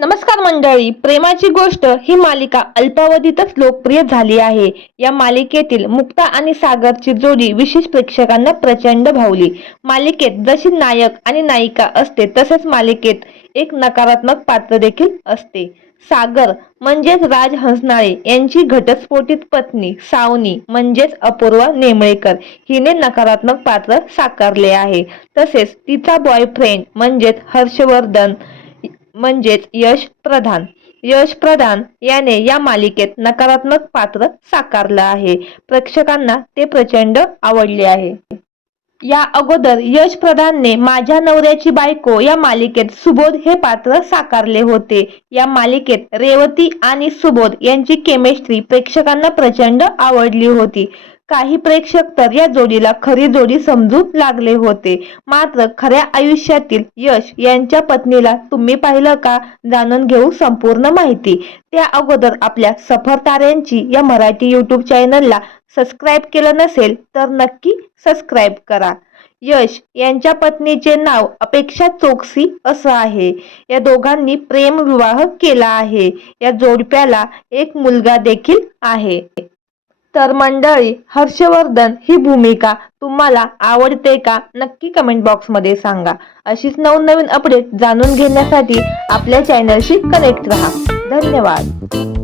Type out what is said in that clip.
नमस्कार मंडळी प्रेमाची गोष्ट ही मालिका अल्पावधीतच लोकप्रिय झाली आहे. या मालिकेतील मुक्ता आणि सागरची जोडी विशेष प्रेक्षकांना प्रचंड भावली. मालिकेत जशी नायक आणि नायिका असते तसेच मालिकेत एक नकारात्मक पात्र देखील असते. सागर म्हणजेच राज हंसनाळे यांची घटस्फोटित पत्नी सावनी म्हणजेच अपूर्वा नेमळेकर हिने नकारात्मक पात्र साकारले आहे. तसेच तिचा बॉयफ्रेंड म्हणजेच हर्षवर्धन म्हणजेच यश प्रधान. यश प्रधान याने या मालिकेत नकारात्मक पात्र साकारलं आहे. प्रेक्षकांना ते प्रचंड आवडले आहे. या अगोदर यश प्रधानने माझ्या नवऱ्याची बायको या मालिकेत सुबोध हे पात्र साकारले होते. या मालिकेत रेवती आणि सुबोध यांची केमिस्ट्री प्रेक्षकांना प्रचंड आवडली होती. काही प्रेक्षक तर या जोडीला खरी जोडी समजू लागले होते. मात्र खऱ्या आयुष्यातील यश यांच्या पत्नीला तुम्ही पाहिलं का? जाणून घेऊ संपूर्ण माहिती. त्या अगोदर आपल्या सफर ताऱ्यांची या मराठी युट्यूब चॅनलला सबस्क्राईब केलं नसेल तर नक्की सबस्क्राईब करा. यश यांच्या पत्नीचे नाव अपेक्षा चोक्सी असं आहे. या दोघांनी प्रेम विवाह केला आहे. या जोडप्याला एक मुलगा देखील आहे. तर मंडळी हर्षवर्धन ही भूमिका तुम्हाला आवडते का? नक्की कमेंट बॉक्समध्ये सांगा. अशीच नवनवीन अपडेट जाणून घेण्यासाठी आपल्या चॅनलशी कनेक्ट राहा. धन्यवाद.